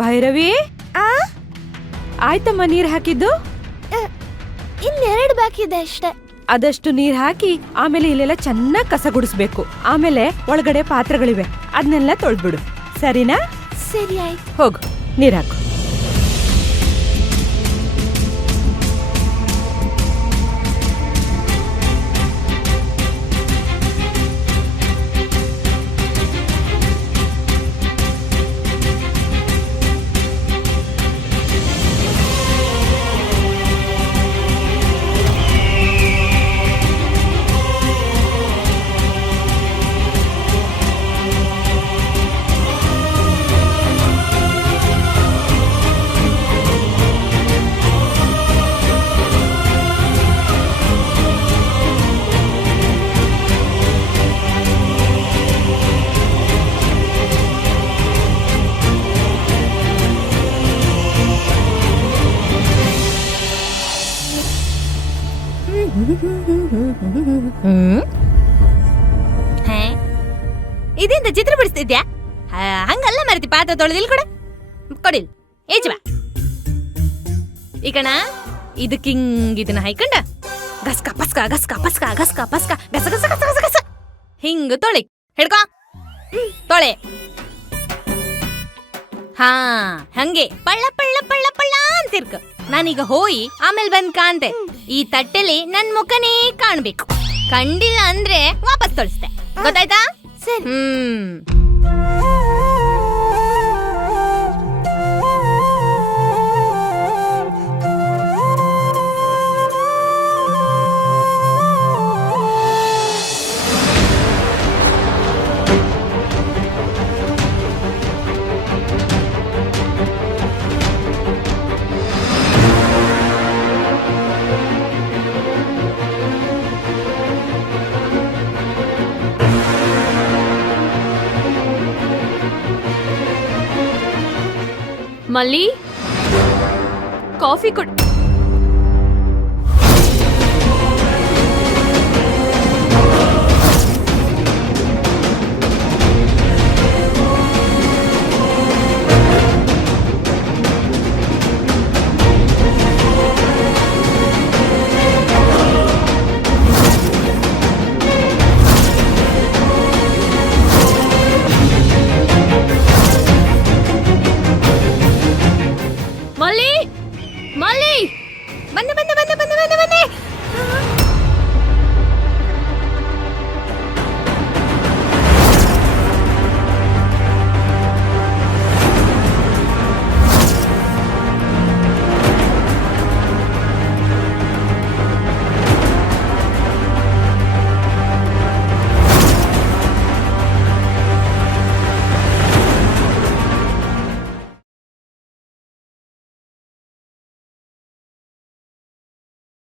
ಭೈರವಿ, ಆಯ್ತಮ್ಮ ನೀರ್ ಹಾಕಿದ್ದು. ಇನ್ನೆರಡು ಬಾಕಿ ಇದೆ ಅಷ್ಟೇ. ಅದಷ್ಟು ನೀರ್ ಹಾಕಿ ಆಮೇಲೆ ಇಲ್ಲೆಲ್ಲ ಚೆನ್ನಾಗ್ ಕಸ ಗುಡಿಸ್ಬೇಕು. ಆಮೇಲೆ ಒಳಗಡೆ ಪಾತ್ರೆಗಳಿವೆ, ಅದನ್ನೆಲ್ಲ ತೊಳ್ದ್ಬಿಡು. ಸರಿನಾ? ಸರಿ ಆಯ್ತು. ಹೋಗು, ನೀರ್ ಹಾಕು. ಇದೆಂತ ಚಿತ್ರ ಬಿಡಿಸ್ತಿದ್ಯಾ? ಹಂಗಲ್ಲ ಮರತಿ, ಪಾತ್ರ ತೊಳೆದಿಲ್ ಕೊಡ ಕೊಡಿಲ್ ಏಜ್ ಬಾ. ಈಕಣ ಇದಕ್ಕೆ ಹಿಂಗ್ ಇದನ್ನ ಹಾಯ್ಕೊಂಡ ಗಸ್ಕ ಪಸ್ಕ ಗಸ್ಕ ಪಸ್ಕ ಗಸ್ಕ ಪಸ್ಕ ಗಸ ಗಸ ಗಸ ಗಸ ಗಸ ಹಿಂಗ ತೊಳಿ ಹಿಡ್ಕೊ, ತೊಳೆ. ಹಾ, ಹಂಗೆ ಪಳ್ಳ ಪಳ್ಳ ಪಳ್ಳ ಪಳ್ಳ ಅಂತಿರ್ಕ. ನಾನೀಗ ಹೋಯಿ ಆಮೇಲೆ ಬಂದ್ ಕಾಣ್ತೆ. ಈ ತಟ್ಟೆಲಿ ನನ್ ಮುಖನೇ ಕಾಣ್ಬೇಕು. ಕಂಡಿಲ್ಲ ಅಂದ್ರೆ ವಾಪಸ್ ತೊಳಿಸ್ತೆ, ಗೊತ್ತಾಯ್ತಾ? ಸರಿ. ಮಲ್ಲಿ, ಕಾಫಿ ಕೊಡ್.